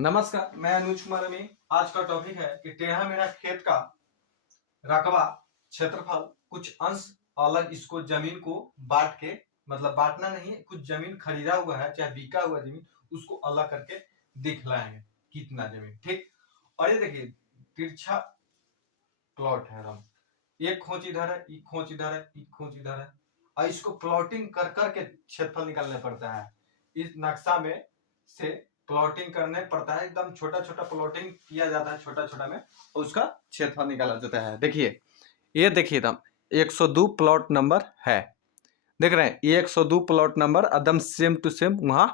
नमस्कार, मैं अनुज कुमार अमी। आज का टॉपिक है कि टेढ़ा मेढ़ा खेत का रकबा, क्षेत्रफल, कुछ अंश अलग, इसको जमीन को बांट के, मतलब बांटना नहीं, कुछ जमीन खरीदा हुआ है चाहे बिका हुआ जमीन, उसको अलग करके दिखलाएंगे कितना जमीन। ठीक। और ये देखिए तिरछा प्लॉट है। हम एक खोज इधर है, एक खोज इधर है, एक खोज इधर है, और इसको प्लॉटिंग कर करके क्षेत्रफल निकालना पड़ता है। इस नक्शा में से प्लॉटिंग करने पड़ता है, एकदम छोटा छोटा प्लॉटिंग किया जाता है, छोटा छोटा में, और उसका क्षेत्रफल निकाला जाता है। देखिए, ये देखिए एकदम 102 प्लॉट नंबर है, देख रहे हैं, ये 102 प्लॉट नंबर एकदम सेम टू सेम वहां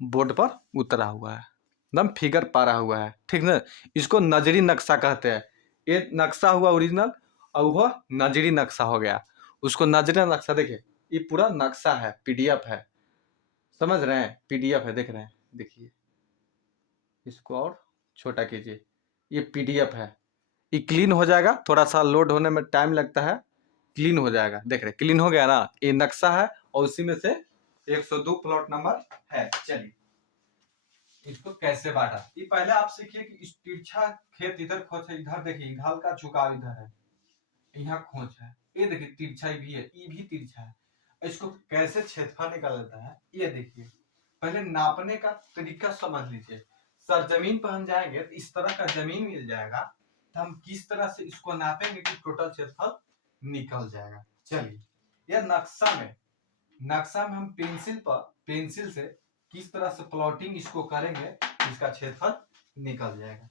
बोर्ड पर उतरा हुआ है, एकदम फिगर पारा हुआ है। ठीक ना। इसको नजरी नक्शा कहते हैं। ये नक्शा हुआ ओरिजिनल, और वह नजरी नक्शा हो गया। उसको नजरी नक्शा, देखिए ये पूरा नक्शा है, पीडीएफ है, समझ रहे हैं, पीडीएफ है, देख रहे हैं। देखिए इसको और छोटा कीजिए, ये पीडीएफ है। ये क्लीन हो जाएगा, थोड़ा सा लोड होने में टाइम लगता है, क्लीन हो जाएगा। देख रहे, क्लीन हो गया ना। ये नक्शा है और उसी में से 102 प्लॉट नंबर है। चलिए इसको कैसे बांटा, ये पहले आप सीखिए कि इस तिरछा खेत इधर खोज है, इधर देखिए ढाल का झुकाव इधर है, यहाँ खोज है, ये देखिए तिरछा भी है, ये भी तिरछा है। इसको कैसे क्षेत्रफल निकाला जाता है, ये देखिए। पहले नापने का तरीका समझ लीजिए। सरजमीन पर हम जाएंगे तो इस तरह का जमीन मिल जाएगा, तो हम किस तरह से इसको नापेंगे कि टोटल क्षेत्रफल निकल जाएगा। चलिए, यह नक्शा में हम पेंसिल से किस तरह से प्लॉटिंग इसको करेंगे, इसका क्षेत्रफल निकल जाएगा।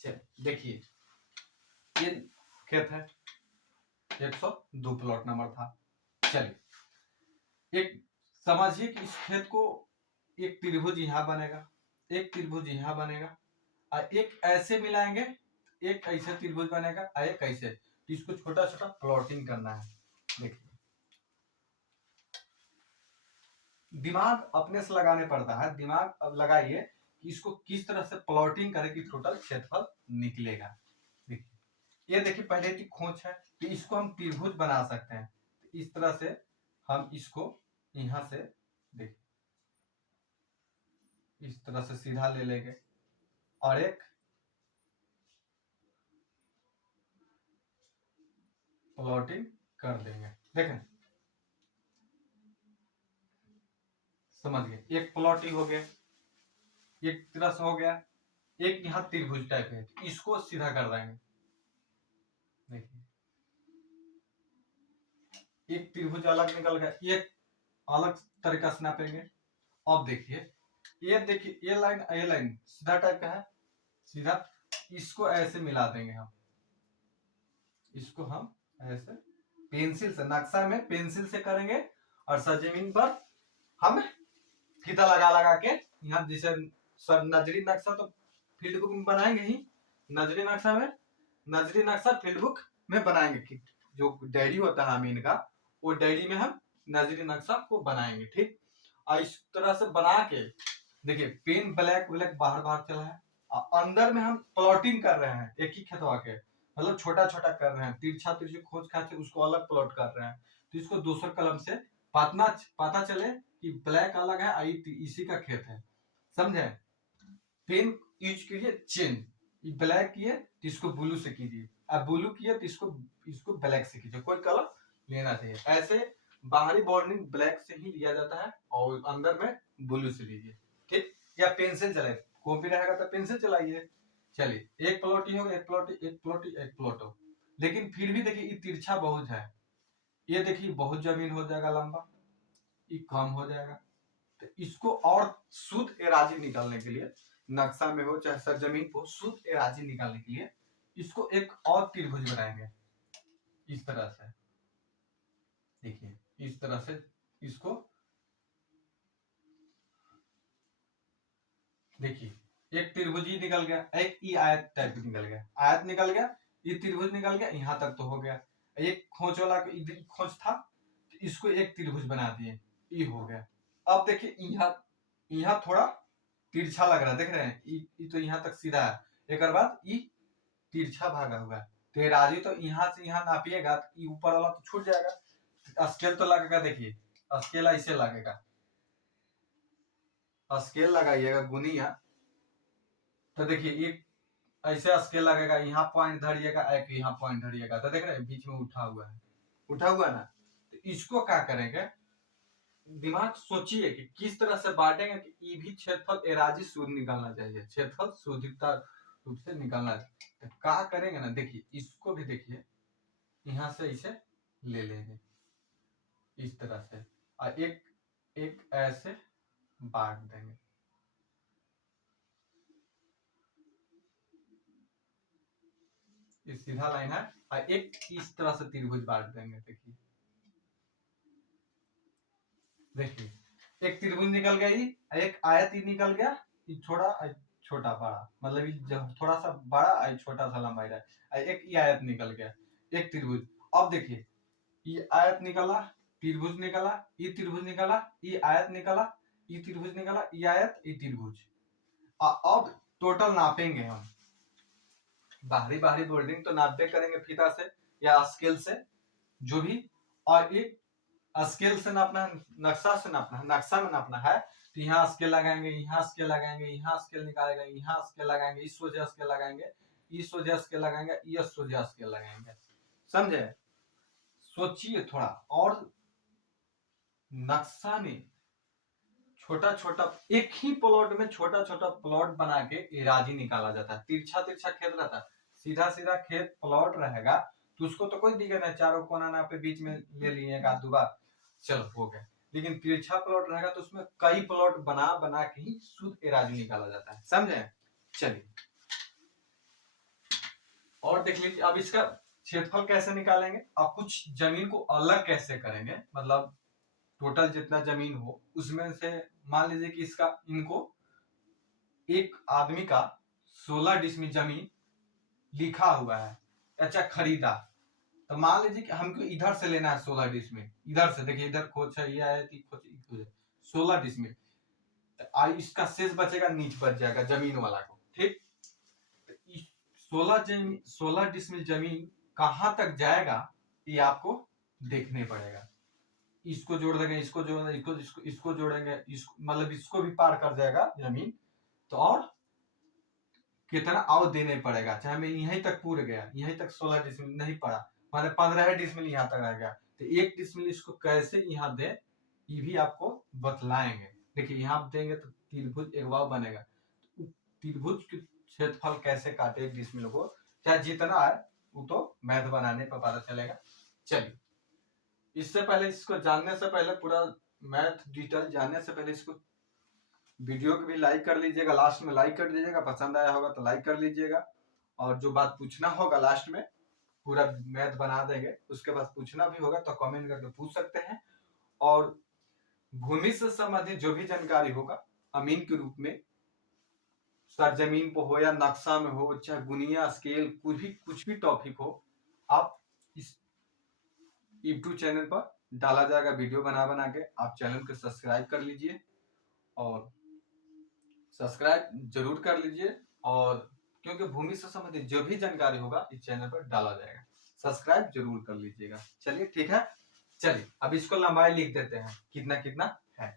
चलिए देखिए, ये खेत है, 102 प्लॉट नंबर था। चलिए एक समझिए कि इस खेत को एक त्रिभुज यहाँ बनेगा, एक त्रिभुज यहाँ बनेगा, और एक ऐसे मिलाएंगे, एक ऐसे त्रिभुज बनेगा और एक ऐसे। तो इसको छोटा छोटा प्लॉटिंग करना है। देखिए दिमाग अपने से लगाने पड़ता है, दिमाग अब लगाइए कि इसको किस तरह से प्लॉटिंग करें कि टोटल क्षेत्रफल निकलेगा। देखिए ये देखिए, पहले की खोज है, तो इसको हम त्रिभुज बना सकते हैं। तो इस तरह से हम इसको यहां से देखिए इस तरह से सीधा ले लेंगे और एक प्लॉटिंग कर देंगे। देखें, समझ गए, एक प्लॉटिंग हो गया, एक तरह से हो गया, एक यहाँ त्रिभुज टाइप है, इसको सीधा कर देंगे। देखिए एक त्रिभुज अलग निकल गया, एक अलग तरीका से नापेंगे। अब देखिए, ये लाइन सीधा टाइप का है, सीधा, इसको ऐसे मिला देंगे हम, इसको हम ऐसे पेंसिल से, नक्शा में पेंसिल से करेंगे, और सरजमीन पर हम फीता लगा लगा के, यहाँ जैसे सर नजरी नक्शा तो फील्ड बुक में बनाएंगे ही, नजरी नक्शा में, नजरी नक्शा फील्ड बुक में बनाएंगे कि जो डायरी होता है अमीन का, वो डायरी में हम नजरी नक्शा को बनाएंगे। ठीक। और इस तरह से बना के देखिए, पेन ब्लैक ब्लैक बाहर बाहर चला है, और अंदर में हम प्लॉटिंग कर रहे हैं, एक ही खेतवा के, मतलब छोटा छोटा कर रहे हैं, तिरछा तिरछी खोज खाच उसको अलग प्लॉट कर रहे हैं। तो इसको दूसरे कलम से पता चले कि ब्लैक अलग है, इसी का खेत है, समझे। पेन यूज कीजिए चेन, ब्लैक किए तो इसको ब्लू से कीजिए, अब ब्लू किए तो इसको ब्लैक से कीजिए, कोई कलर लेना चाहिए। ऐसे बाहरी बॉर्डरिंग ब्लैक से ही लिया जाता है, और अंदर में ब्लू से लीजिए। ठीक। या पेंसिल चलाए, कॉपी रहेगा तो पेंसिल चलाइए। चलिए एक प्लॉट ही हो, एक प्लॉट, एक प्लॉट, एक प्लॉट हो, लेकिन फिर भी देखिए ये तिरछा बहुत है। ये देखिए बहुत जमीन हो जाएगा लंबा, ये कम हो जाएगा। तो इसको और शुद्ध एराजी निकालने के लिए, नक्शा में हो चाहे सरजमीन को शुद्ध एराजी निकालने के लिए, इसको एक और त्रिभुज बनाएंगे इस तरह से। देखिए इस तरह से इसको, देखिए एक त्रिभुज ही निकल गया, एक ई आयत टाइप निकल गया, आयत निकल गया, ये त्रिभुज निकल गया, यहाँ तक तो हो गया। एक खोज वाला इधर खोज था, इसको एक त्रिभुज बना दिए, ये हो गया। अब देखिए यहाँ थोड़ा तिरछा लग रहा है, देख रहे हैं, ये तो यहाँ तक सीधा है, एक बाद ये तिरछा भागा हुआ है। तो ये राजी तो यहाँ से यहाँ नापिएगा तो ये ऊपर वाला तो छूट जाएगा, स्केल तो लगेगा। देखिए स्केल ऐसे लगेगा, स्केल लगाइएगा गुनिया, तो देखिए एक ऐसे स्केल लगेगा, यहाँ पॉइंट धरिएगा, एक यहाँ पॉइंट धरिएगा, तो देख रहे हैं बीच में उठा हुआ है, उठा हुआ ना। तो इसको क्या करेंगे, दिमाग सोचिए कि किस तरह से बांटेंगे कि ये भी क्षेत्रफल एराजी शुद्ध निकलना चाहिए, क्षेत्रफल शुद्धता रूप से निकलना चाहिए। तो क्या करेंगे ना, देखिए इसको भी देखिए यहाँ से इसे ले लेंगे इस तरह से, और एक एक ऐसे बांट देंगे। ये सीधा लाइन है, और एक इस तरह से त्रिभुज बांट देंगे। देखिए देखिए एक त्रिभुज निकल गई, एक आयत ही निकल गया, छोटा छोटा बड़ा, मतलब जब थोड़ा सा बड़ा छोटा सा लंबाई रहा, एक ये आयत निकल गया, एक त्रिभुज। अब देखिए ये आयत निकला, त्रिभुज निकला, ये त्रिभुज निकला, ये आयत निकला, ये त्रिभुज निकला, ये आयत, ये त्रिभुज। अब टोटल नापेंगे हम, बाहरी बाहरी बोल्डिंग तो नापे करेंगे फीता से या स्केल से, जो भी। और एक स्केल से नापना है, नक्शा से नापना है, नक्शा में नापना है, तो यहाँ स्केल लगाएंगे, यहाँ स्केल लगाएंगे, यहाँ स्केल निकालेंगे, यहाँ स्केल लगाएंगे, इस सोजा स्केल लगाएंगे, इस सोजा स्केल लगाएंगे, इस सोजा स्केल लगाएंगे। समझे? सोचिए थोड़ा। और नक्शा में छोटा छोटा एक ही प्लॉट में छोटा छोटा प्लॉट बना के एराजी निकाला जाता है। तिरछा तिरछा खेत रहता है, सीधा सीधा खेत प्लॉट रहेगा तो उसको तो कोई दिक्कत नहीं, चारों कोना ना पे बीच में ले लिए एक आध दो बार, चलो हो गया। लेकिन तिरछा प्लॉट रहेगा तो उसमें कई प्लॉट बना बना के ही शुद्ध एराजी निकाला जाता है। समझे? चलिए और देख लीजिए, अब इसका क्षेत्रफल कैसे निकालेंगे, अब कुछ जमीन को अलग कैसे करेंगे, मतलब टोटल जितना जमीन हो उसमें से मान लीजिए कि इसका इनको एक आदमी का 16 डिसमिल जमीन लिखा हुआ है, अच्छा खरीदा, तो मान लीजिए कि हमको इधर से लेना है 16 डिसमिल, इधर से देखिए इधर खोज है, ये है 16 डिसमिल, इसका शेष बचेगा, नीच बच जाएगा जमीन वाला को। ठीक, 16 डिसमिल जमीन कहां तक जाएगा ये आपको देखने पड़ेगा। इसको जोड़ देंगे, इसको जोड़ देंगे, इसको जोड़ेंगे, मतलब इसको भी पार कर जाएगा जमीन, तो और कितना और देने पड़ेगा, चाहे मैं यहीं तक पूर गया, यहीं तक 16 डिसमिल नहीं पड़ा, माने 15 डिसमिल यहाँ तक आ गया, तो एक डिसमिल इसको कैसे यहाँ दे ये भी आपको बतलाएंगे। देखिए यहाँ देंगे तो त्रिभुज एक बार बनेगा, तो त्रिभुज के क्षेत्रफल कैसे काटे एक डिसमिल को, चाहे जितना है वो तो मैथ बनाने पर पता चलेगा। चलिए इससे पहले, इसको जानने से पहले, पूरा मैथ डिटेल जानने से पहले इसको वीडियो को भी लाइक कर लीजिएगा, लास्ट में लाइक कर दीजिएगा, पसंद आया होगा तो लाइक कर लीजिएगा, और जो बात पूछना होगा लास्ट में पूरा मैथ बना देंगे, उसके बाद पूछना भी होगा तो कमेंट करके पूछ सकते हैं। और भूमि से संबंधित जो भी जानकारी होगा अमीन के रूप में, सरजमीन पे हो या नक्शा में हो, चाहे गुनिया स्केल, कुछ भी टॉपिक हो, आप इस यूट्यूब चैनल पर डाला जाएगा वीडियो बना बना के, आप चैनल को सब्सक्राइब कर लीजिए, और सब्सक्राइब जरूर कर लीजिए, और क्योंकि भूमि से संबंधित जो भी जानकारी होगा इस चैनल पर डाला जाएगा, सब्सक्राइब जरूर कर लीजिएगा। चलिए ठीक है, चलिए अब इसको लंबाई लिख देते हैं कितना कितना है।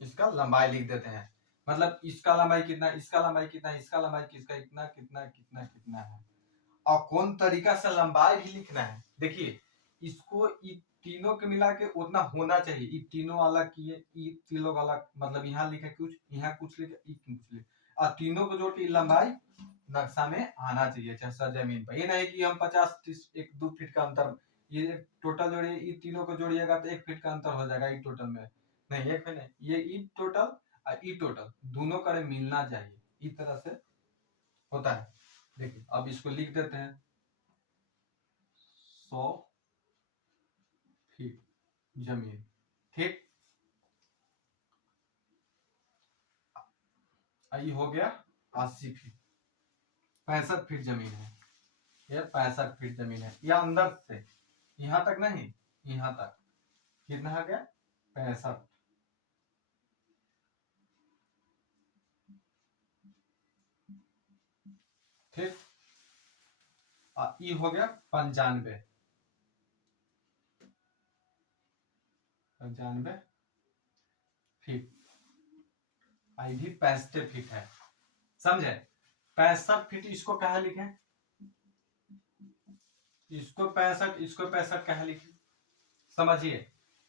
इसका लंबाई लिख देते हैं, मतलब इसका लंबाई कितना, इसका लंबाई कितना, इसका लंबाई किसका इतना कितना कितना कितना है, और कौन तरीका से लंबाई भी लिखना है। देखिए इसको तीनों के मिला के उतना होना चाहिए, ये तीनों अलग किए, ये तीनों अलग, मतलब यहाँ लिखे कुछ, यहाँ कुछ लिखे, कुछ लिखे, और तीनों को जोड़ के लंबाई नक्शा में आना चाहिए, चाहे सरजमीन पर। ये नहीं कि हम 50 एक 2 फीट का अंतर, ये टोटल जोड़िए, ये तीनों को जोड़िएगा तो 1 फीट का अंतर हो जाएगा, ये टोटल में नहीं, एक में नहीं, ये ई टोटल और ई टोटल दोनों करे मिलना चाहिए, इस तरह से होता है। देखिए अब इसको लिख देते हैं 100 फीट जमीन। ठीक, ये हो गया 80 फीट, 65 फीट जमीन है, ये 65 फीट जमीन है, या अंदर से यहाँ तक नहीं, यहाँ तक कितना आ गया 65। ठीक, ये हो गया 95, 95 फीट, आई भी 65 फीट है, समझे। 65 फीट इसको कहा लिखे, इसको 65, इसको 65 कहा लिखे, समझिए।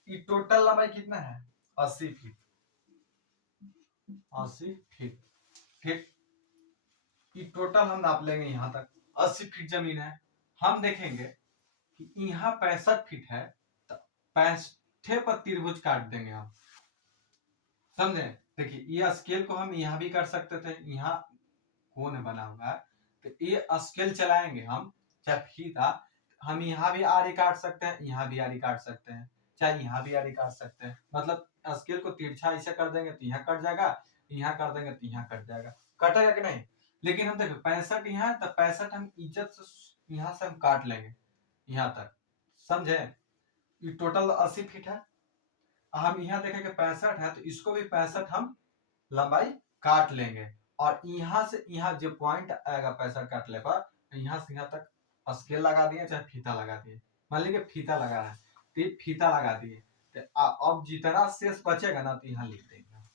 ये टोटल लंबाई कितना है 80 फीट, 80 फीट, ठीक। ये टोटल हम नाप लेंगे, यहां तक 80 फीट जमीन है। हम देखेंगे कि यहाँ 65 फीट है, तो 65 पर त्रिभुज काट देंगे हम, समझे। देखिए ये स्केल को हम यहाँ भी कर सकते थे, यहाँ कोण बना हुआ है, तो ये स्केल चलाएंगे हम, चाहे फीता, हम यहाँ भी आरी काट सकते हैं, यहाँ भी आरी काट सकते हैं, चाहे यहाँ भी आरी काट सकते हैं। मतलब स्केल को तिरछा ऐसे कर देंगे तो यहाँ कट जाएगा, यहाँ कर देंगे तो यहाँ कट जाएगा, कटेगा कि नहीं। लेकिन हम देखो 65 यहाँ है, तो 65 हम इज्जत से यहाँ से हम काट लेंगे यहाँ तक, समझे। ये टोटल 80 फीट है, हम यहाँ देखेंगे 65 है, तो इसको भी 65 हम लंबाई काट लेंगे, और यहाँ से यहाँ जो पॉइंट आएगा 65 काटने पर, यहाँ से यहाँ तक स्केल लगा दिए, चाहे फीता लगा दिए। मान लीजिए फीता लगा रहा है, तो फीता लगा दिए, तो अब जितना शेष बचेगा ना, तो यहाँ लिख देंगे,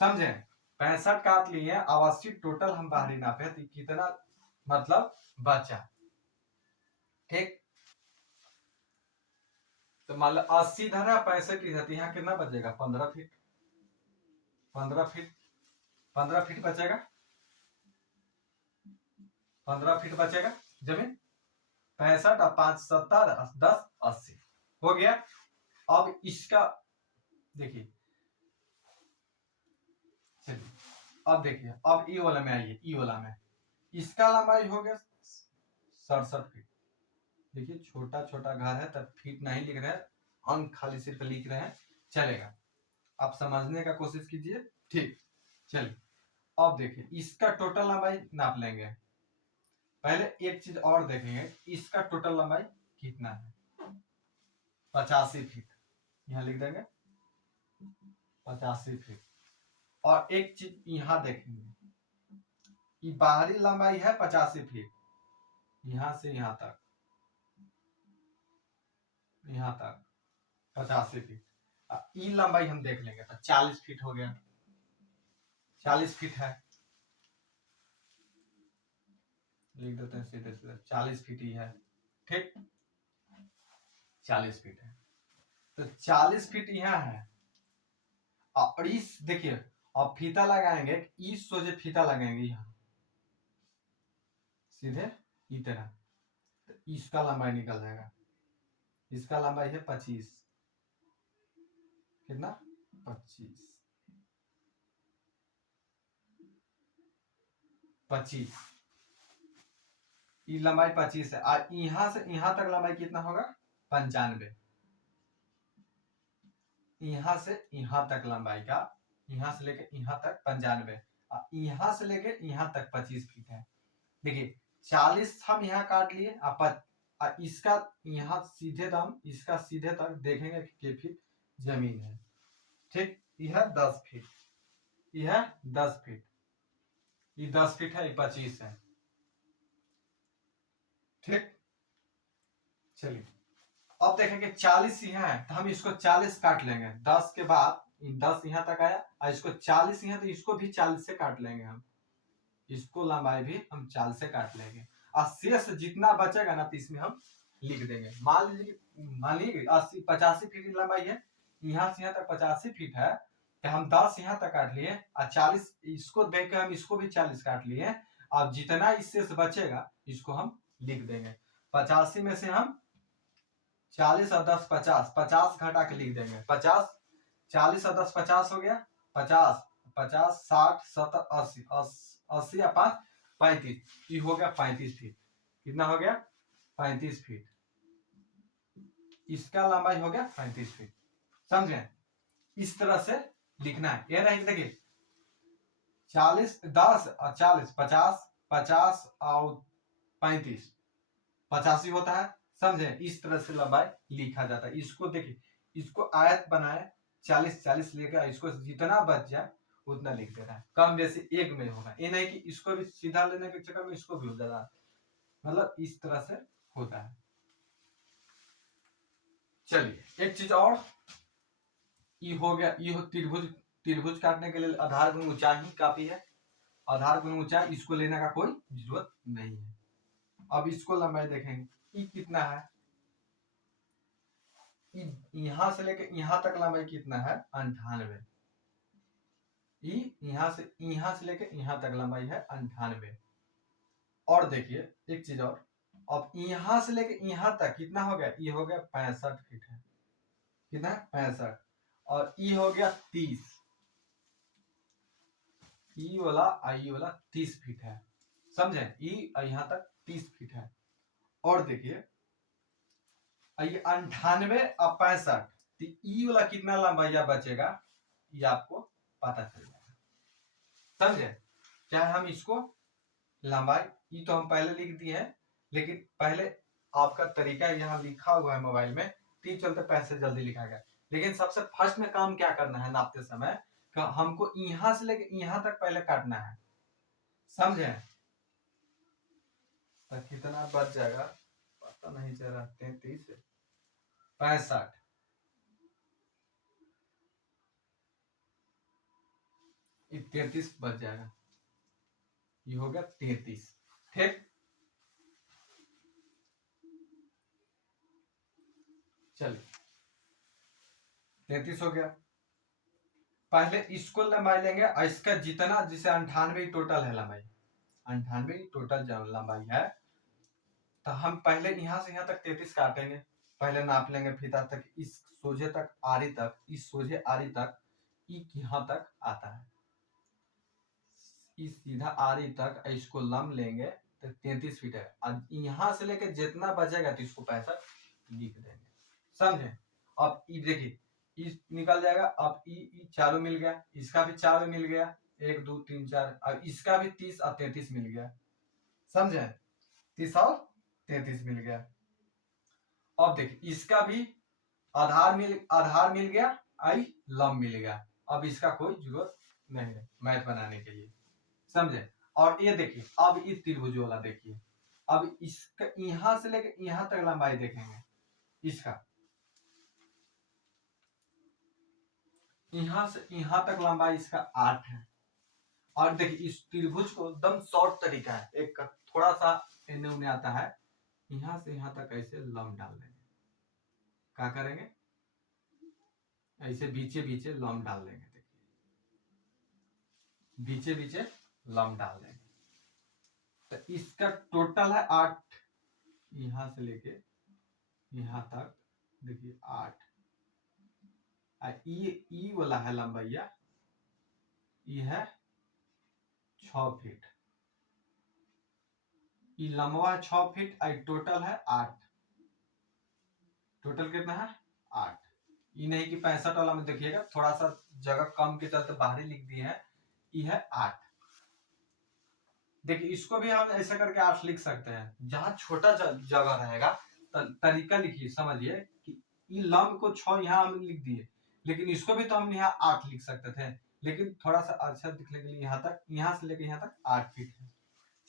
समझे। 65 काट लिए, अब 80 टोटल हम बाहरी नापे, तो कितना मतलब बचा, ठीक। तो मान लो 80 इधर है, 65 इधर, यहाँ कितना बचेगा 15 फीट, 15 फीट, 15 फीट बचेगा, 15 फीट बचेगा जमीन। 65 और 5 70 10 80 हो गया। अब इसका देखिए, चलिए अब देखिए, अब ई वाला में आइए, ई वाला में इसका लंबाई हो गया 67 फीट। देखिए छोटा छोटा घर है, तब फीट नहीं लिख रहे हैं, अंक खाली सिर्फ लिख रहे हैं, चलेगा। आप समझने का कोशिश कीजिए, ठीक। चलिए अब देखिए इसका टोटल लंबाई नाप लेंगे। पहले एक चीज और देखेंगे, इसका टोटल लंबाई कितना है, 85 फीट, यहाँ लिख देंगे 85 फीट। और एक चीज यहाँ देखेंगे, ये बाहरी लंबाई है 85 फीट, यहाँ से यहाँ तक, यहाँ तक 85 फीट। ई लंबाई हम देख लेंगे, तो 40 फीट हो गया, 40 फीट है, लिख देते हैं सीधे सीधे 40 फीट ही है, ठीक। 40 फीट है, तो 40 फीट यहाँ है। और इस देखिए, अब फीता लगाएंगे, इस सोजे फीता लगाएंगे यहाँ सीधे इतना, तो इसका लंबाई निकल जाएगा। इसका लंबाई है 25, कितना 25, ये लंबाई 25 है, और यहाँ से यहाँ तक लंबाई कितना होगा 95, यहाँ से यहाँ तक लंबाई का, यहाँ से लेके यहाँ तक 95, और यहाँ से लेके यहाँ तक 25 फीट है। देखिए 40 हम यहाँ काट लिए, और इसका यहाँ सीधे दम, इसका सीधे तक देखेंगे कि फीट जमीन है, ठीक। यह 10 फीट, यह 10 फीट, ये 10 फीट है, ये 25 है, ठीक। चलिए अब देखेंगे 40 यहाँ है, तो हम इसको 40 काट लेंगे, 10 के बाद 10 यहाँ तक आया, और इसको 40 यहाँ, तो इसको भी 40 से काट लेंगे हम, इसको लंबाई भी हम 40 से काट लेंगे, और शेष जितना बचेगा ना, तो इसमें हम लिख देंगे। मान लीजिए 80 85 फीट की लंबाई है, यहाँ से यहाँ तक 85 फीट है, तो हम 10 यहाँ तक काट लिए, और 40 इसको देख के हम इसको भी 40 काट लिए। अब जितना इससे बचेगा इसको हम लिख देंगे। 85 में से हम 40 और 10 50, 50 घटा के लिख देंगे, 50, 40 और 10 50 हो गया, 50 50 60 70 80, 80 या 5 35, ये हो गया 35 फीट। कितना हो गया 35 फीट, इसका लंबाई हो गया 35 फीट, समझे। इस तरह से लिखना है, ये नहीं देखिए 40 10 और 40 50 50 और 35 85 होता है, समझे। इस तरह से लंबाई लिखा जाता है। इसको देखिए, इसको आयत बनाए 40 40 लेकर, इसको जितना बच जाए उतना लिख देना है, कम बेसी एक में होगा, ये नहीं कि इसको भी सीधा लेने के चक्कर में इसको भी हो जाता है, मतलब इस तरह से होता है। चलिए एक चीज और, ई हो गया, ई हो त्रिभुज, त्रिभुज काटने के लिए आधार गुण ऊंचाई काफी है, आधार गुण ऊंचाई, इसको लेने का कोई जरूरत नहीं है। अब इसको लंबाई देखेंगे, ई कितना है, यहां से लेके यहां तक लंबाई कितना है 98, यहां से लेके यहां तक लंबाई है 98। और देखिए एक चीज और, अब यहां से लेके यहां तक कितना हो गया, ये हो गया 65 फीट है, कितना 65, और ई हो गया 30, ई वाला आई वाला 30 फीट है, समझे, ई यहां तक 30 फीट है। और देखिए ये 98 और 65, तो ई वाला कितना लंबाई बचेगा ये आपको पता चल जाएगा, समझे। चाहे हम इसको लंबाई, ये तो हम पहले लिख दिए हैं, लेकिन पहले आपका तरीका यहाँ लिखा हुआ है मोबाइल में, तीन चलते पैसे जल्दी लिखा गया, लेकिन सबसे फर्स्ट में काम क्या करना है नापते समय, हमको यहां से लेके यहां तक पहले काटना है, समझे। तो कितना बच जाएगा पता नहीं चल रहा, 33 65, ये 33 बच जाएगा, ये हो गया 33, ठीक। चलिए 33 हो गया, पहले इसको लंबाई लेंगे और इसका जितना, जिसे 98 टोटल है लंबाई, 98 टोटल लंबाई है, तो हम पहले यहां से यहां तक 33 काटेंगे, पहले नाप लेंगे फीता तक, इस सोझे तक आरी तक, इस सोझे आरी तक, यहां तक आता है, इस सीधा आरी तक इसको लंब लेंगे तो 33 फीट है, और यहां से लेके जितना बचेगा तो इसको 65 लिख देंगे, समझे। अब ये देखिए इस निकल जाएगा, अब ई चारों मिल गया, इसका भी चारों मिल गया, 1 2 3 4, अब इसका भी 30 और 33 मिल गया, समझे, 30 और 33 मिल गया। अब देखिए इसका भी आधार मिल गया, आई लंब मिल गया, अब इसका कोई जरूरत नहीं है मैथ बनाने के लिए, समझे। और ये देखिए अब इस त्रिभुज वाला देखिए, अब इसका यहां से लेकर यहां तक लंबाई देखेंगे, इसका यहां से यहां तक लंबाई इसका 8 है, और देखिए इस त्रिभुज को एकदम शॉर्ट तरीका है, एक थोड़ा सा इन्हें उन्हें आता है, यहां से यहां तक ऐसे लंब डाल देंगे, क्या करेंगे ऐसे बीचे बीचे लंब डाल देंगे, देखिए बीचे बीचे लंब डाल देंगे, तो इसका टोटल है 8, यहां से लेके यहां तक देखिए 8, ई वाला है लंबाइया, ये है 6 फीट, ये लंबा 6 फीट, टोटल है 8, टोटल कितना है 8, ये नहीं कि 65 वाला में देखिएगा थोड़ा सा जगह कम के चलते बाहरी लिख दिए हैं, ये है 8। देखिए इसको भी हम ऐसे करके 8 लिख सकते हैं, जहां छोटा जगह रहेगा तरीका लिखिए, समझिए कि ये लंब को 6 यहाँ हम लिख दिए, लेकिन इसको भी तो हम यहाँ 8 लिख सकते थे, लेकिन थोड़ा सा अच्छा दिखने के लिए यहाँ तक, यहाँ से लेके यहाँ तक 8 फीट है।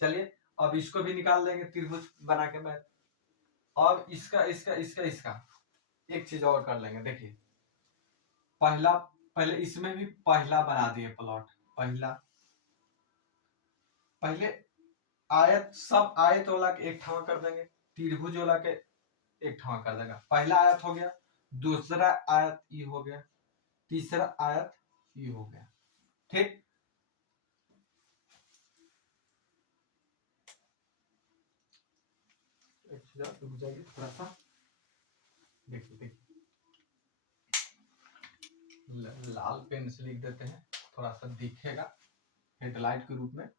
चलिए अब इसको भी निकाल देंगे त्रिभुज बना के मैं, अब इसका इसका इसका इसका एक चीज और कर लेंगे, देखिए पहला, पहले इसमें भी पहला बना दिए प्लॉट, पहला, पहले आयत, सब आयत वाला के एक ठाव कर देंगे, त्रिभुज वाला के एक ठाव कर देगा, पहला आयत हो गया, दूसरा आयत ये हो गया, तीसरा आयत ये हो गया, ठीक। रुक जाइए थोड़ा सा, देखिए देखिए लाल पेन से लिख देते हैं, थोड़ा सा दिखेगा हेडलाइट के रूप में,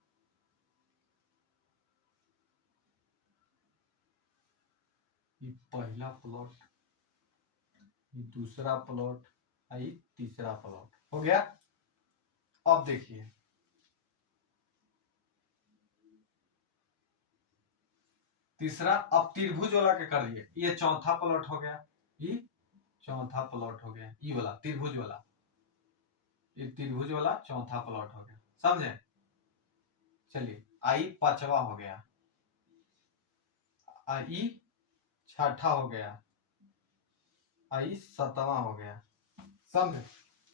ये पहला प्लॉट, ये दूसरा प्लॉट, ये तीसरा प्लॉट हो गया। अब देखिए तीसरा, अब त्रिभुज वाला के कर लिए, ये चौथा प्लॉट हो गया, ये चौथा प्लॉट हो गया, ये वाला त्रिभुज वाला, ये त्रिभुज वाला चौथा प्लॉट हो गया, समझे। चलिए आई पांचवा हो गया, आई छठा हो गया, 7वां हो गया, समझे?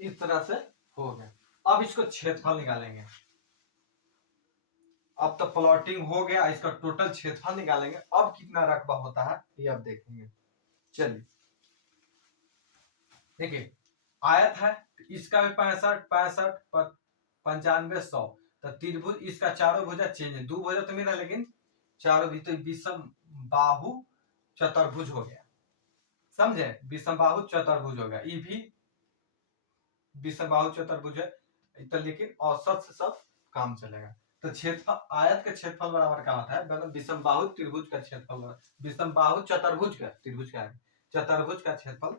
इस तरह से हो गया। अब इसको क्षेत्रफल निकालेंगे। अब तो प्लॉटिंग हो गया, इसका टोटल क्षेत्रफल निकालेंगे। अब कितना रकबा होता है ये अब देखेंगे। चलिए देखिए, आयत है, इसका भी 65 65 95 100। तो त्रिभुज इसका चारों भुजा चेंज है, दो भुजा तो मेरा, लेकिन चारों भी तो विषम बाहु चतुर्भुज हो गया, समझे? विषम बाहु चतुर्भुज हो गया। ये भी विषम बाहु चतुर्भुज है, तो लेकिन औसत से सब काम चलेगा। तो क्षेत्रफल, आयत का क्षेत्रफल बराबर क्या होता है? मतलब विषम बाहु त्रिभुज का क्षेत्रफल, विषम बाहु चतुर्भुज का, त्रिभुज का चतुर्भुज का क्षेत्रफल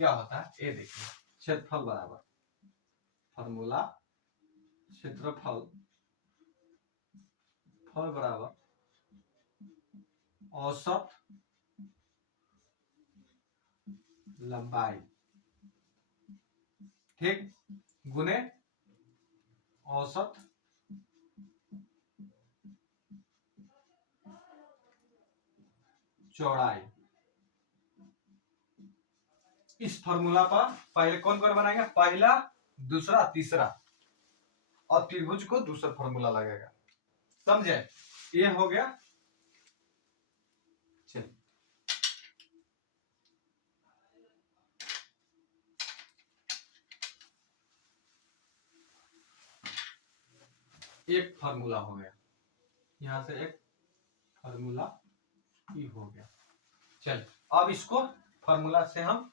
क्या होता है ये देखिए। क्षेत्रफल बराबर फॉर्मूला, क्षेत्रफल फल बराबर औसत लंबाई, ठीक, गुने औसत चौड़ाई। इस फॉर्मूला पर पहले कौन कौन बनाएंगे? पहला, दूसरा, तीसरा, और त्रिभुज को दूसरा फॉर्मूला लगेगा, समझे? ये हो गया। चलिए एक फार्मूला हो गया, यहां से एक फार्मूला ही हो गया। चल अब इसको फार्मूला से हम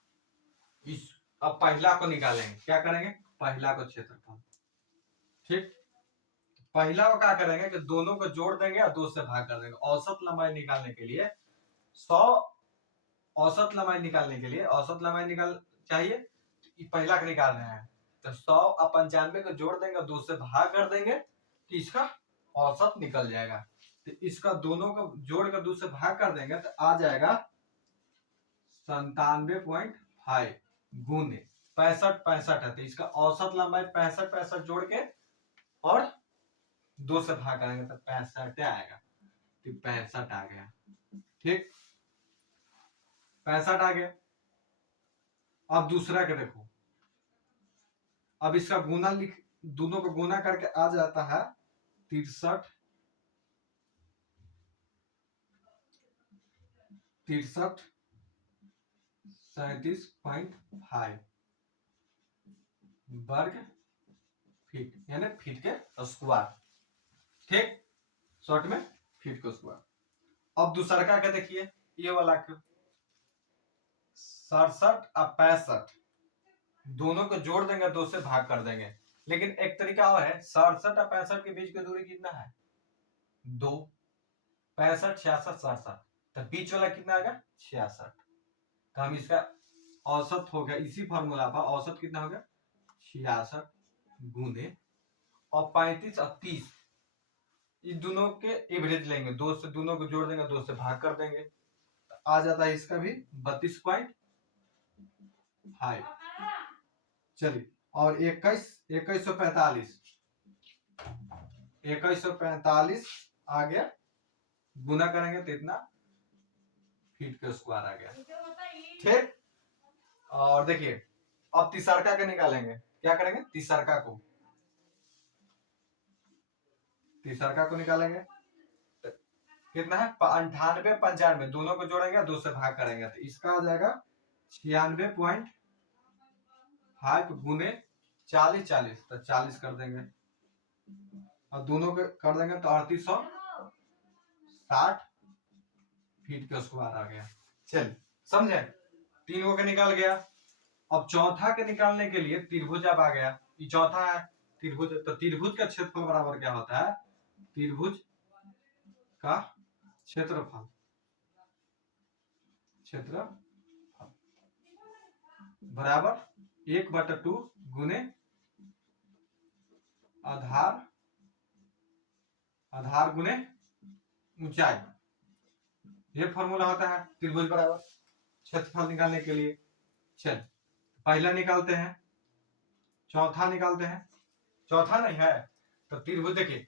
इस अब पहला को निकालेंगे। क्या करेंगे? पहला को क्षेत्रफल, ठीक। पहला को क्या करेंगे कि दोनों को जोड़ देंगे और 2 से भाग कर देंगे। औसत लंबाई निकालने के लिए 100, औसत लंबाई निकालने के लिए औसत लंबाई निकाल चाहिए, पहला का निकाल रहे हैं, तो 100 और 95 को जोड़ देंगे, 2 से भाग कर देंगे, तो इसका औसत निकल जाएगा। तो इसका दोनों को जोड़ कर 2 से भाग कर देंगे तो आ जाएगा 97.5 गुने 65 है। तो इसका औसत लंबाई 65 जोड़ के और 2 से भाग करेंगे तो 65 आएगा, तो 65 आ गया, ठीक, 65 आ गया। अब दूसरा के देखो, अब इसका गुना लिख, दोनों को गुना करके आ जाता है 63 37.5 वर्ग फीट, यानी फीट के स्क्वायर, ठीक, शॉर्ट में फीट के स्क्वायर। अब दूसरा का देखिए, ये वाला 67 और 65 दोनों को जोड़ देंगे, 2 से भाग कर देंगे, लेकिन एक तरीका और है। 67 और 65 के बीच की दूरी कितना है? 2, 65 66 67, तो बीच वाला कितना आएगा? 66। तो हम इसका औसत हो गया, इसी फॉर्मूला पर औसत कितना हो गया? 66 गुने और 35 और 30, इस दोनों के एवरेज लेंगे, 2 से दोनों को जोड़ देंगे, 2 से भाग कर देंगे, तो आ जाता है इसका भी 32.5। चलिए, और 2145 आ गया, गुना करेंगे तो इतना फीट के स्क्वायर आ गया, ठीक। और देखिए अब तीसरका के निकालेंगे। क्या करेंगे? तीसरका को निकालेंगे, कितना है? 98 95 दोनों को जोड़ेंगे, 2 से भाग करेंगे, तो इसका आ जाएगा 96.5 गुने 40 40, तो 40 कर देंगे और दोनों को कर देंगे तो 3860 फीट के स्क्वायर आ गया। चल समझे? तीनों का निकल गया। अब चौथा के निकालने के लिए त्रिभुज अब आ गया, ये चौथा है त्रिभुज, तो त्रिभुज का क्षेत्रफल बराबर क्या होता है? त्रिभुज का क्षेत्रफल बराबर 1/2 गुने आधार गुने ऊंचाई, ये फॉर्मूला होता है त्रिभुज बराबर क्षेत्रफल निकालने के लिए। चल पहला निकालते हैं, चौथा निकालते हैं। चौथा नहीं है तो त्रिभुज, देखिए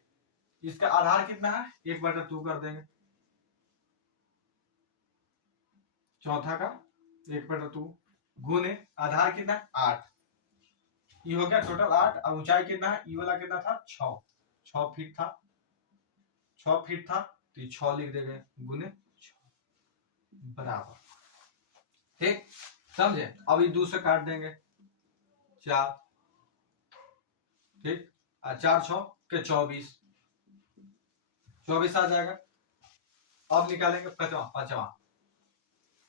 इसका आधार कितना है? 1/2 कर देंगे, चौथा का 1/2 गुने आधार कितना है 8, ये हो गया टोटल 8। अब ऊंचाई कितना है, ई वाला कितना था 6 फीट था, 6 फीट था, तो 6 लिख देंगे गुने 6 बराबर। ठीक समझे। अब ये 2 से काट देंगे 4, ठीक, 4 6 के 24, 24 आ जाएगा। अब निकालेंगे पांचवा,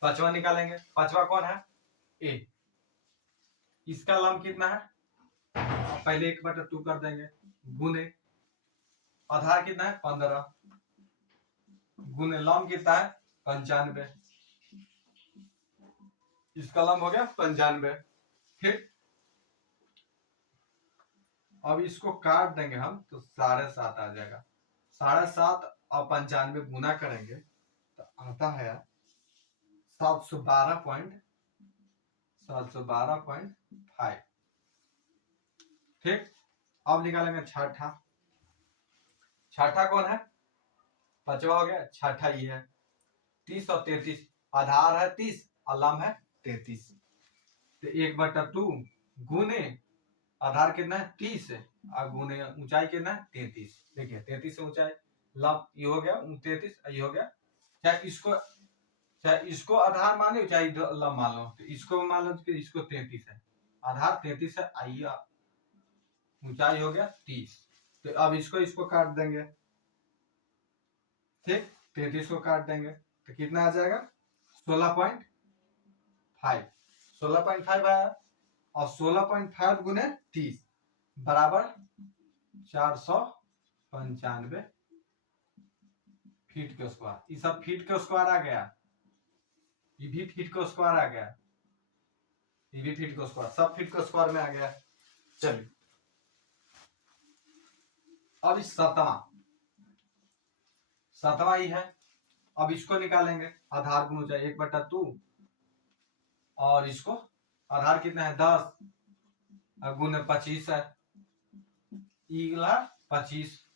पांचवा निकालेंगे। पांचवा कौन है, ए, इसका लंब कितना है, पहले 1/2 कर देंगे, गुने आधार कितना है 15, गुने लंब कितना है 95, इसका लंब हो गया 95। ठीक, अब इसको काट देंगे हम तो 7.5 आ जाएगा। 7.5 और 95 गुना करेंगे तो आता है 712.5। ठीक, अब निकालेंगे छठा, छठा कौन है, पांचवा हो गया, छठा ये है 30 और 33, आधार है 30 और लंब है 33, तो 1/2 गुने आधार कितना है 30 और गुने ऊंचाई कितना है 33। देखिए 33 से ऊंचाई, लंब ये हो गया 33, ये हो गया, चाहे इसको आधार मान लो चाहे लंब मान लो, तो इसको मान लो कि इसको 33 है, आधार 33 है, आइए ऊंचाई हो गया 30, तो अब इसको काट देंगे। ठीक, 33 को काट देंगे तो कितना आ जाएगा 16.5, 16.5 आया, और 16.5 गुने 30 बराबर 495 फीट के स्क्वायर। ये सब फीट के स्क्वायर आ गया, ये भी फीट के स्क्वायर आ गया, ये भी फीट के स्क्वायर, सब फीट के स्क्वायर में आ गया। चलिए अब इस सातवां ही है, अब इसको निकालेंगे, आधार गुण ऊंचाई 1/2, और इसको आधार कितना है 10 गुने 25 है, इगला 25,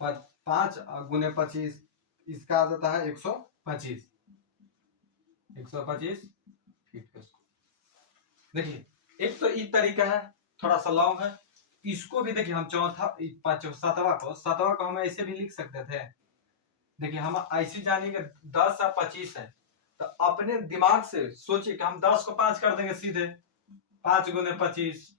5 गुने 25, इसका आ जाता है 125 फीट का। देखिए एक तो ये तरीका है, थोड़ा सा लॉन्ग है, इसको भी देखिए हम सातवां को हम ऐसे भी लिख सकते थे। देखिए हम ऐसे जानेंगे 10 और 25 है, तो अपने दिमाग से सोचिए कि हम 10 को 5 कर देंगे सीधे, 5 गुने 25,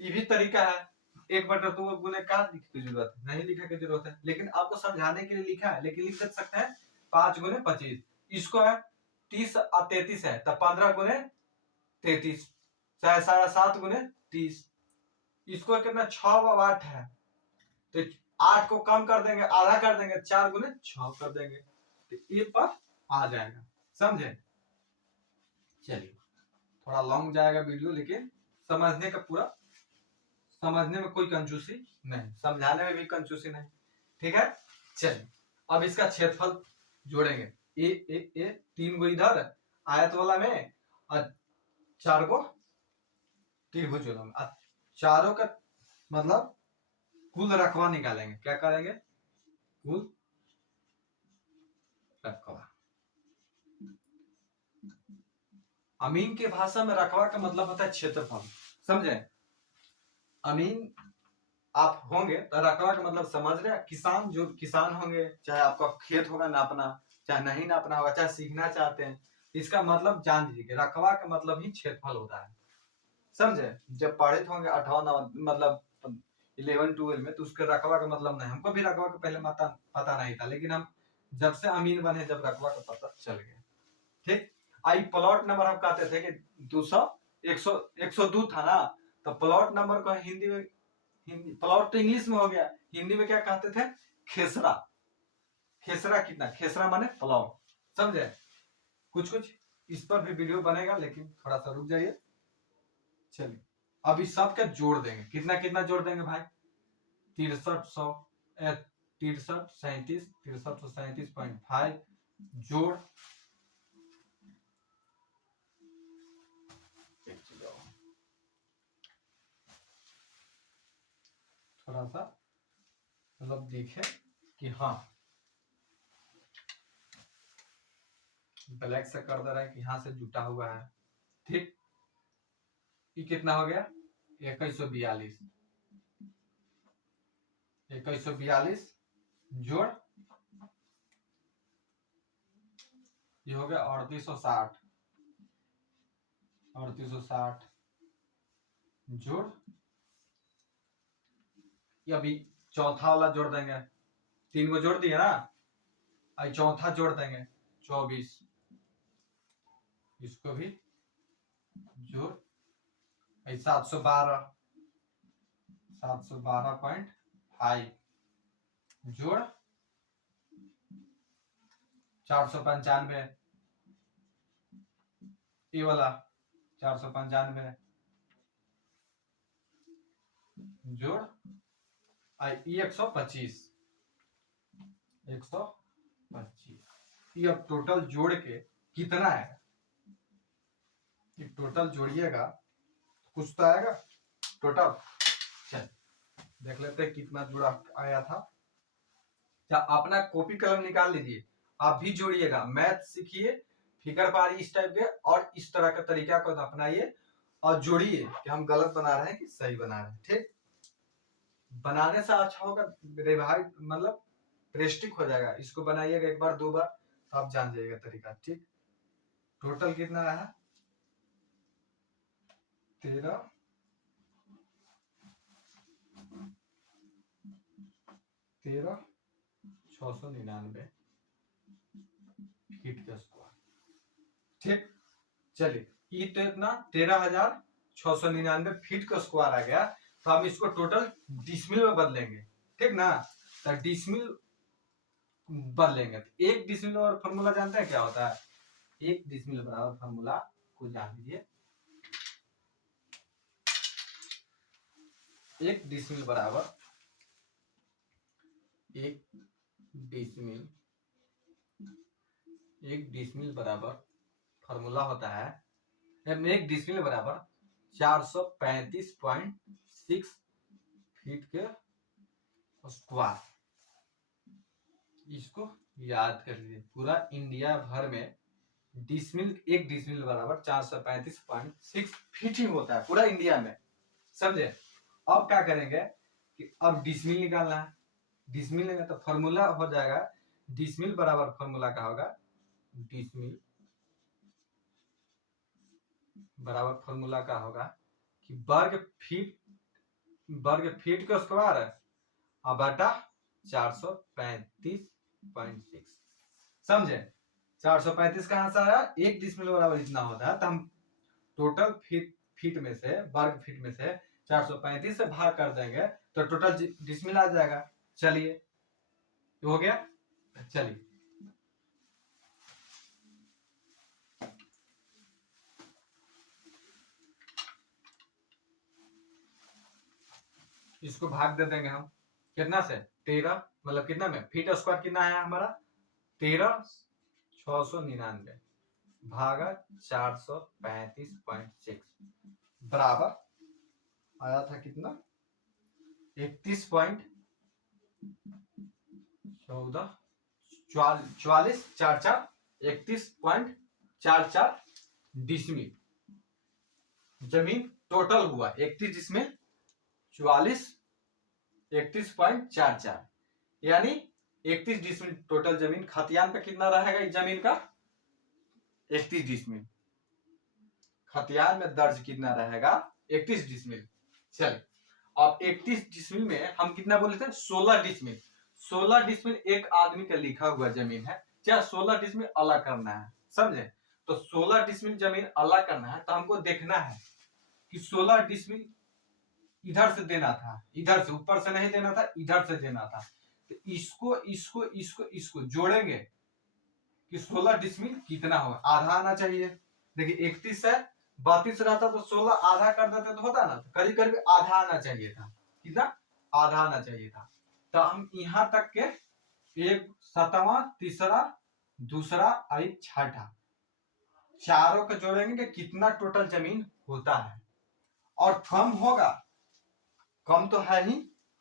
ये भी तरीका है। 1/2 गुने का लिखने की जरूरत नहीं, लिखने की जरूरत है, लेकिन आपको समझाने के लिए लिखा है, लेकिन लिख सकते हैं 5 गुने 25, इसको है 30 और 33 है, तो 15 गुने 33, चाहे 7.5 गुने 30, इसको कितना 6 व 8 है, तो 8 को कम कर देंगे, आधा कर देंगे, 4 गुने 6 कर देंगे, तो ये पर आ जाएगा। समझे। चलिए थोड़ा लॉन्ग जाएगा वीडियो, लेकिन समझने का पूरा, समझने में कोई कंजूसी नहीं, समझाने में भी कंजूसी नहीं। ठीक है, चलिए अब इसका क्षेत्रफल जोड़ेंगे, ए 3 गो इधर आयत वाला में और 4 गो त्रिभुज वाला में, चारों का मतलब कुल रकबा निकालेंगे। क्या करेंगे, कुल रकबा। अमीन के भाषा में रकबा का मतलब होता है क्षेत्रफल, समझे। अमीन आप होंगे तो रकबा का मतलब समझ रहे हैं, किसान जो किसान होंगे, चाहे आपका खेत होगा नापना, चाहे नहीं नापना होगा, चाहे सीखना चाहते हैं, इसका मतलब जान लीजिए रकबा का मतलब ही क्षेत्रफल होता है। समझे। जब पढ़े होंगे 8वां मतलब 11 12 में, तो उसके रकबा का मतलब नहीं, हमको भी रकबा का पहले पता नहीं था, लेकिन हम जब से अमीन बने जब रकबा का पता चल गया। ठीक, आई प्लॉट नंबर हम कहते थे कि 200 102 था ना, तो प्लॉट नंबर को हिंदी में, प्लॉट तो इंग्लिश में हो गया, हिंदी में क्या कहते थे, खेसरा। खेसरा कितना, खेसरा माने प्लॉट, समझे। कुछ इस पर भी वीडियो बनेगा, लेकिन थोड़ा सा रुक जाइए। चलिए अब इस सब का जोड़ देंगे, कितना कितना जोड़ देंगे भाई, 6337 जोड़, थोड़ा सा मतलब देखें कि हाँ ब्लैक से कर दे रहे हैं कि यहाँ से जुटा हुआ है। ठीक, ये कितना हो गया 2142, 2142 जोड़ ये हो गया 3860, 3860 जोड़ ये अभी चौथा वाला जोड़ देंगे, 3 को जोड़ दिया ना, आई चौथा जोड़ देंगे 24, इसको भी जोड़ 712, 712.5 जोड़ 495, ये वाला 495 जोड़ 125, 125। ये अब टोटल जोड़ के कितना है, ये टोटल जोड़िएगा कुछ तो आएगा टोटल। चल देख लेते हैं कितना जुड़ा आया था। क्या अपना कॉपी कलम निकाल लीजिए, आप भी जोड़िएगा, मैथ सीखिए, फिगर पारी इस टाइप के और इस तरह का तरीका को अपनाइए और जोड़िए कि हम गलत बना रहे हैं कि सही बना रहे हैं। ठीक, बनाने से अच्छा होगा रिवाइज, मतलब प्रेस्टिक हो जाएगा। इसको बनाइएगा एक बार 2 बार तो आप जान जाइएगा तरीका। ठीक, टोटल कितना रहा 13,699 फीट का स्क्वायर। ठीक, चलिए ये तो इतना 13,699 फीट का स्क्वायर आ गया, तो हम इसको टोटल डिसमिल में बदलेंगे। ठीक ना, तो डिसमिल बदलेंगे तो 1 डिसमिल और फॉर्मूला जानते हैं क्या होता है, 1 डिसमिल बराबर फॉर्मूला को जान लीजिए, 1 डिसमिल बराबर 1 डिसमिल, 1 डिसमिल बराबर फॉर्मूला होता है 1 डिसमिल बराबर 435.6 फीट के स्क्वायर। इसको याद कर लीजिए, पूरा इंडिया भर में डिसमिल 1 डिसमिल बराबर 435.6 फीट ही होता है पूरा इंडिया में, समझे। अब क्या करेंगे कि अब डिसमिल निकालना है, डिसमिल लेंगे तो फॉर्मूला हो जाएगा, डिसमिल बराबर फॉर्मूला का होगा, डिसमिल बराबर फॉर्मूला का होगा कि वर्ग फीट का स्क्वायर है और बटा 435.6, समझे। 435 कहां से आया, 1 डिसमिल बराबर इतना होता है, तो हम टोटल फीट में से, वर्ग फीट में से 435 से भाग कर देंगे तो टोटल डिसमिल आ जाएगा। चलिए हो गया, चलिए इसको भाग दे देंगे हम कितना से 13, मतलब कितना में फीट स्क्वायर कितना है हमारा 13,699 भागा 435.6 बराबर आया था कितना 31.14 डिसमिल जमीन टोटल हुआ 31 डिसमिल 31.44, यानी 31 डिसमिल टोटल जमीन। खतियान पे कितना रहेगा इस जमीन का 31 डिसमिल, खतियान में दर्ज कितना रहेगा 31 डिसमिल। चलिए अब 31 डिसमिल में हम कितना बोले थे 16 डिसमिल, 16 डिसमिल एक आदमी का लिखा हुआ जमीन है, क्या 16 डिसमिल अलग करना है, समझे। तो 16 डिसमिल जमीन अलग करना है तो हमको देखना है कि 16 डिसमिल इधर से देना था, इधर से, ऊपर से नहीं देना था, इधर से देना था, तो इसको इसको इसको इसको जोड़ेंगे कि 16 डिसमिल कितना होगा, आधा आना चाहिए। देखिए 31 से 32 रहता तो 16 आधा कर देते तो होता ना, तो करीब करीब आधा आना चाहिए था, कितना आधा आना चाहिए था। तो हम यहां तक के एक सातवां, तीसरा, दूसरा और छठा चारों को जोड़ेंगे कि कितना टोटल जमीन होता है, और कम होगा, कम तो है ही,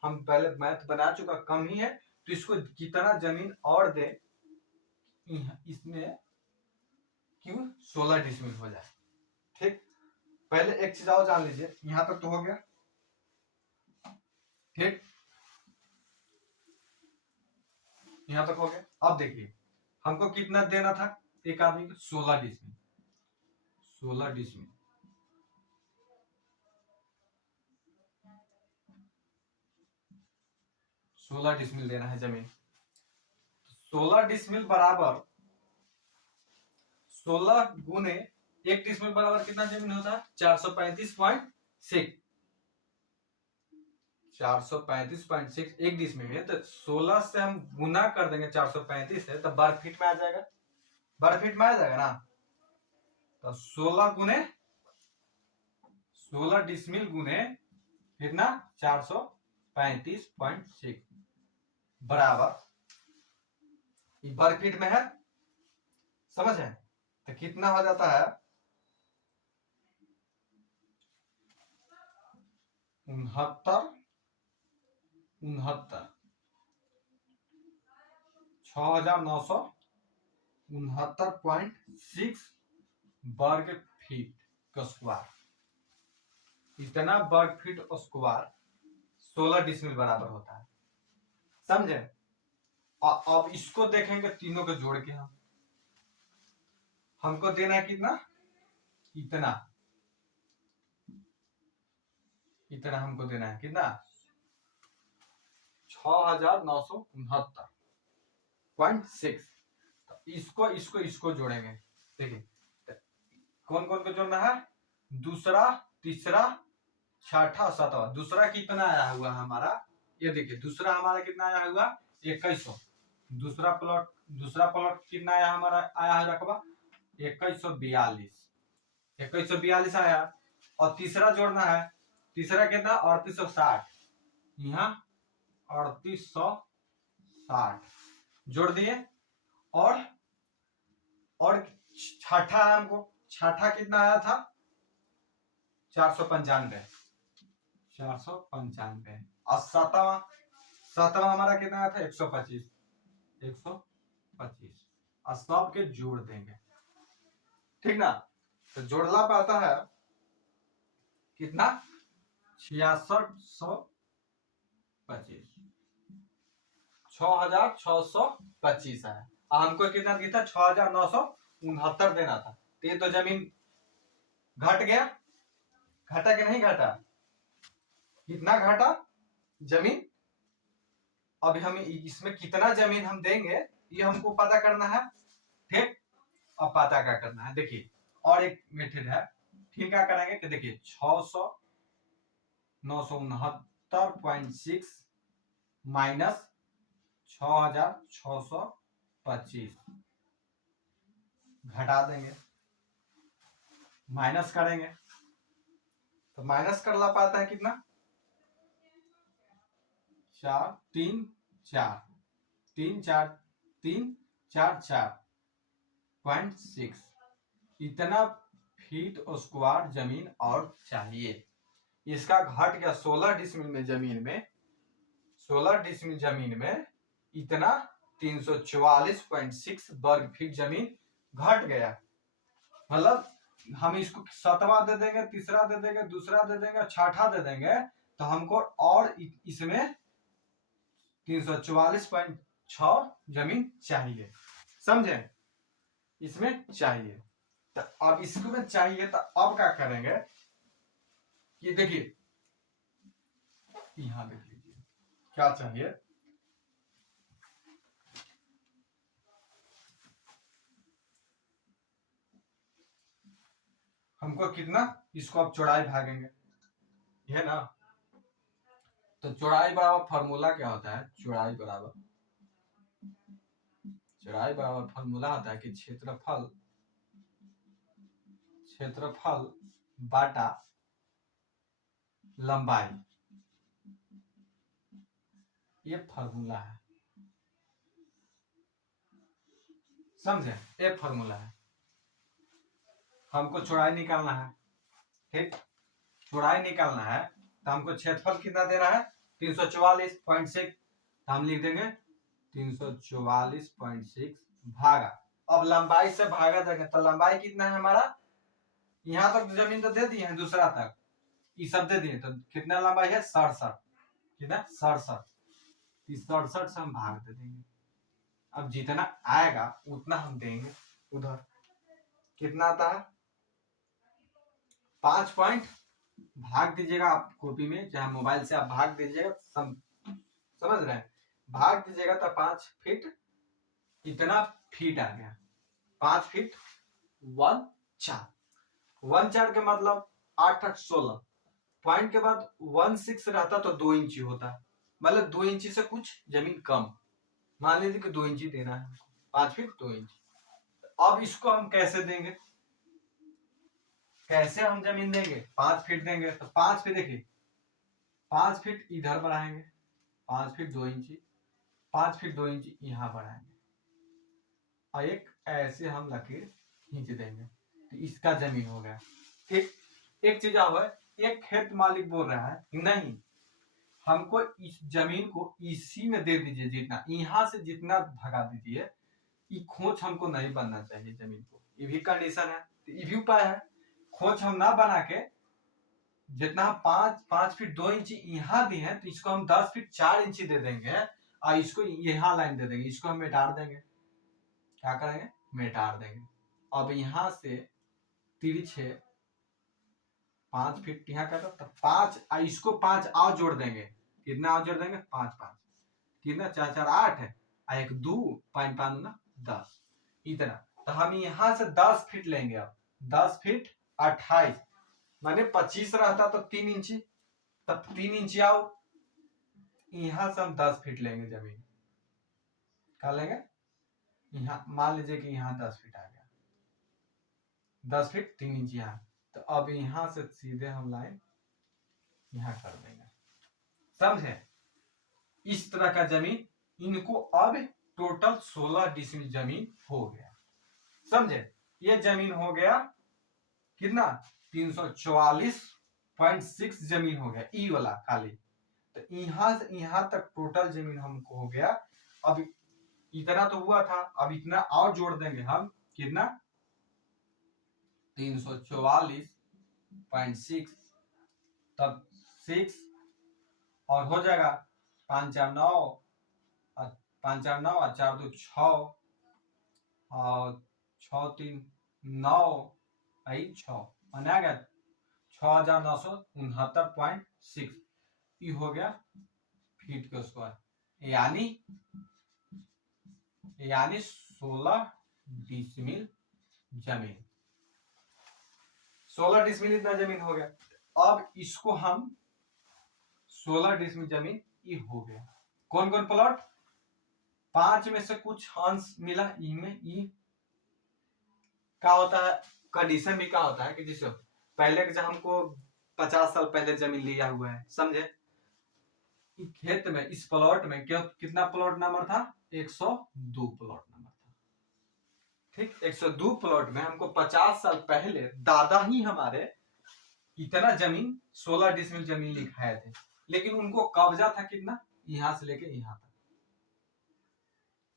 हम पहले मैथ बना चुका, कम ही है, तो इसको कितना जमीन और दे इसमें कि 16 डिसमिल हो जाए। ठीक, पहले एक चीज और जान लीजिए, यहां तक तो हो गया। ठीक, यहां तक हो गया। अब देखिए हमको कितना देना था एक आदमी को, 16 डिसमिल। 16 डिसमिल 16 डिसमिल देना है जमीन। 16 डिसमिल बराबर 16 गुने 1 डिसमिल बराबर कितना जमीन होता है? 435.6। 435.6 एक डिसमिल में, तो 16 से हम गुना कर देंगे 435 से, तो वर्ग फीट में आ जाएगा। वर्ग फीट में आ जाएगा ना। तो 16 डिसमिल गुने कितना? 435.6 बराबर, वर्ग फीट में है, समझ है? तो कितना हो जाता है? 6969 वर्ग फीट का स्क्वायर। इतना वर्ग फीट स्क्वायर 16 डिसमिल बराबर होता है, समझे? अब इसको देखेंगे तीनों को जोड़ के, हमको देना है कितना? इतना हमको देना है कितना? 6969.6। इसको जोड़ेंगे। देखिए कौन कौन को जोड़ना है? दूसरा, तीसरा, छठा, सातवां। दूसरा कितना आया हुआ हमारा? ये देखिए दूसरा हमारा कितना आया हुआ? 2100। दूसरा प्लॉट कितना आया हमारा? आया है रकबा 2142। 2142 आया। और तीसरा जोड़ना है, तीसरा कितना? 3860। यहाँ 3860 जोड़ दिए। और छठा है हमको, छठा कितना आया था? 495। 495। और सातवां हमारा कितना आया था? 125। 125 और सब के जोड़ देंगे, ठीक ना। तो जोड़ला पाता है कितना? 6625। 6625 है। हमको कितना दिया था? 6969 देना था। तो ये तो जमीन घट गया, घटा कि नहीं घटा? कितना घटा जमीन? अब हम इसमें कितना जमीन हम देंगे ये हमको पता करना है। ठीक, अब पता क्या करना है? देखिए और एक मेथड है। ठीक, क्या करेंगे कि देखिए 6969.6 माइनस 6625 घटा देंगे, माइनस करेंगे। तो माइनस कर ला पाता है कितना? 4 3 4 3 4 3 4 4.6। इतना फीट स्क्वायर जमीन और चाहिए। इसका घट गया 16 डिसमिल में जमीन में, 16 डिसमिल जमीन में इतना 344.6 वर्ग फीट जमीन घट गया। मतलब हम इसको सातवां दे देंगे, तीसरा दे देंगे, दूसरा दे देंगे, छठा दे देंगे, तो हमको और इसमें 344.6 जमीन चाहिए, समझे? इसमें चाहिए। तो अब इसमें चाहिए, तो अब क्या करेंगे कि देखिए यहां देख लीजिए क्या चाहिए। हमको कितना? इसको अब चौड़ाई भागेंगे, है ना। तो चौड़ाई बराबर फॉर्मूला क्या होता है? चौड़ाई बराबर फॉर्मूला होता है कि क्षेत्रफल बाटा लंबाई। ये फॉर्मूला है, समझे? ये फॉर्मूला है। हमको चौड़ाई निकालना है। ठीक, चौड़ाई निकालना है तो हमको क्षेत्रफल कितना देना है? 344.6। हम लिख देंगे 344.6 भागा, अब लंबाई से भागा जाएगा तो लंबाई कितना है हमारा, यहाँ तक जमीन तो दे दिए हैं, दूसरा तक ये सब दे दिए, तो कितना लंबाई है 67, कितना 67, 67 से हम भाग दे देंगे। अब जितना आएगा उतना हम देंगे उधर, कितना आता है 5 पॉइंट, भाग दीजिएगा आप कॉपी में चाहे मोबाइल से आप भाग दीजिएगा, समझ रहे हैं, भाग दीजिएगा तो 5 फीट इतना फीट आ गया, 5 फीट 1 4, 1 4 के मतलब 8 8 16, पॉइंट के बाद 1 6 रहता तो 2 इंची होता, मतलब 2 इंची से कुछ जमीन कम, मान लीजिए कि 2 इंची देना है, 5 फीट 2 इंची। अब इसको हम कैसे देंगे, कैसे हम जमीन देंगे, 5 फीट देंगे तो 5 फीट देखिए 5 फीट इधर बढ़ाएंगे, 5 फीट 2 इंची, 5 फीट 2 इंची यहाँ बढ़ाएंगे और एक ऐसे हम लकीर खींच देंगे, तो इसका जमीन हो गया। ठीक, एक चीज और है, एक खेत मालिक बोल रहा है नहीं हमको इस जमीन को इसी में दे दीजिए, जितना यहाँ से जितना भगा दीजिए, ये खोच हमको नहीं बनना चाहिए जमीन को, ये भी कंडीशन है, तो ये भी उपाय है, खोच हम ना बना के जितना 5 फीट 2 इंची यहाँ दी है, तो इसको हम 10 फीट 4 इंची दे देंगे और इसको यहाँ लाइन दे देंगे, इसको हम मिटार देंगे, क्या करेंगे मिटार देंगे। अब यहाँ से तिरछे 5 फीट यहाँ का तो 5, इसको 5 और जोड़ देंगे, कितना और जोड़ देंगे 5 5, कितना 4 4 8 है, एक 2 5 5 ना 10, इतना, तो हम यहाँ से 10 फीट लेंगे, अब 10 फीट 28 माने 25 रहता तो 3 इंची, तब 3 इंची आओ, यहाँ से हम 10 फीट लेंगे जमीन, क्या लेंगे यहाँ, मान लीजिए कि यहाँ 10 फीट आ गया, 10 फीट 3 इंची यहाँ, तो अब यहाँ से सीधे हम लाइन यहाँ कर देंगे, समझे, इस तरह का जमीन, इनको अब टोटल 16 डिसमिल जमीन हो गया, समझे, ये जमीन हो गया कितना 344.6 जमीन हो गया, ई वाला खाली, तो यहाँ से यहाँ तक टोटल जमीन हमको हो गया। अब इतना तो हुआ था, अब इतना और जोड़ देंगे हम, कितना 344.6, तब 6 और हो जाएगा 5 4 9 और 5 4 9 और 4 2 6 और 6 3 9 6 आ गया 6969.6, ये हो गया फीट के स्क्वायर, यानी 16 डिसमिल जमीन, 16 डिसमिल इतना जमीन हो गया। अब इसको हम 16 डिसमिल जमीन ये हो गया, कौन कौन प्लॉट, 5 में से कुछ अंश मिला, इनमें ये क्या होता है, कंडीशन भी क्या होता है कि जिससे पहले जब हमको 50 साल पहले जमीन लिया हुआ है, समझे, खेत में इस प्लॉट में कितना प्लॉट नंबर था 102 प्लॉट नंबर था, ठीक, 102 प्लॉट में हमको 50 साल पहले दादा ही हमारे इतना जमीन 16 डिसमिल जमीन लिखाए थे, लेकिन उनको कब्जा था कितना, यहां से लेके यहां तक,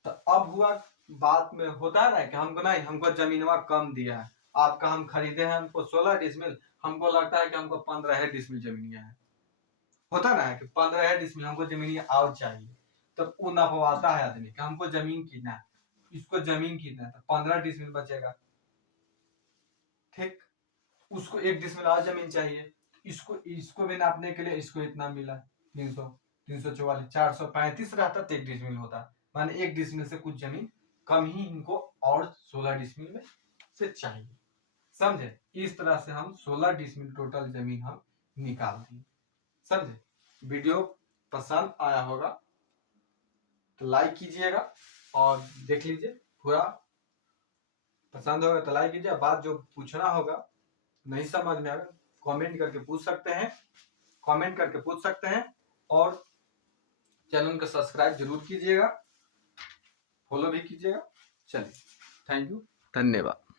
तो अब हुआ बात में होता है ना कि हमको नहीं, हमको जमीनवा कम दिया है, आपका हम खरीदे हैं हमको 16 डिसमिल, हमको लगता है कि हमको 15 डिसमिल जमीन है, होता ना है कि 15 डिसमिल हमको जमीन और चाहिए, तब वो नपवाता है आदमी कि हमको जमीन कितना है, इसको जमीन कितना है, तो 15 डिसमिल बचेगा, ठीक, उसको 1 डिसमिल और जमीन चाहिए, इसको भी नापने के लिए इसको इतना मिला 300 344 435 रहता तो 1 डिसमिल होता, माने 1 डिसमिल से कुछ जमीन कम ही इनको और 16 डिसमिल में से चाहिए, समझे, इस तरह से हम 16 डिसमिल टोटल जमीन हम निकाल दिए, समझे। वीडियो पसंद आया होगा तो लाइक कीजिएगा और देख लीजिए पूरा, पसंद होगा तो लाइक कीजिए, बात जो पूछना होगा नहीं समझ में आएगा कमेंट करके पूछ सकते हैं, और चैनल को सब्सक्राइब जरूर कीजिएगा, फॉलो भी कीजिएगा। चलिए, थैंक यू, धन्यवाद।